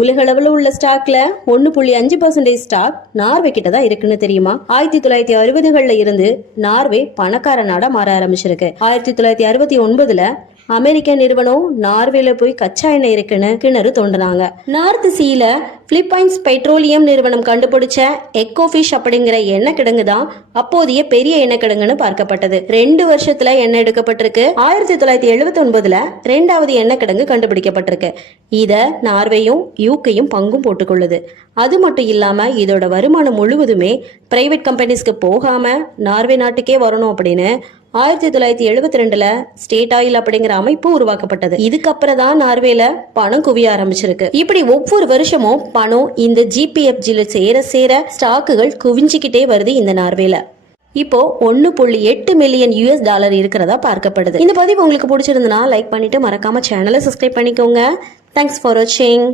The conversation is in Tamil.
உலக அளவுல உள்ள ஸ்டாக்ல 1.5% ஸ்டாக் நார்வே கிட்ட தான் இருக்குன்னு தெரியுமா? 1960களில் இருந்து நார்வே பணக்கார நாடா மாற ஆரம்பிச்சிருக்கு. 1969ல அமெரிக்க நிறுவனம் நார்வேல போய் கச்சா எண்ணெய் இருக்குன்னு கிணறு தோண்டினாங்க. நார்த் சீல பிலிப்பைன்ஸ் பெட்ரோலியம் நிறுவனம் கண்டுபிடிச்ச எக்கோஃபிஷ் அப்படிங்கிற எண்ணெய் கிடங்கு தான் அப்போதைய பெரிய எண்ணெய் கிடங்குன்னு பார்க்கப்பட்டது. 2 வருஷத்துல எண்ணெய் எடுக்கப்பட்டிருக்கு. 1979ல 2வது எண்ணெய் கிடங்கு கண்டுபிடிக்கப்பட்டிருக்கு. இத நார்வேயும் யூகேயும் பங்கும் போட்டுக்கொள்ளுது. அது மட்டும் இல்லாம இதோட வருமானம் முழுவதுமே பிரைவேட் கம்பெனிஸ்க்கு போகாம நார்வே நாட்டுக்கே வரணும் அப்படின்னு 1972ல ஸ்டேட் ஆயில் அப்படிங்கிற அமைப்பு உருவாக்கப்பட்டது. இதுக்கப்புறம் தான் நார்வேல பணம் குவிய ஆரம்பிச்சிருக்கு. இப்படி ஒவ்வொரு வருஷமும் பணம் இந்த ஜிபிஎஃப்ஜில சேர ஸ்டாக்குகள் குவிஞ்சிக்கிட்டே வருது இந்த நார்வேல. இப்போ 1.8 மில்லியன் US$ இருக்கிறதா பார்க்கப்படுது. இந்த பதிவு உங்களுக்கு பிடிச்சிருந்தனா லைக் பண்ணிட்டு மறக்காம சேனலை சப்ஸ்கிரைப் பண்ணிக்கோங்க. தேங்க்ஸ் ஃபார் வாட்சிங்.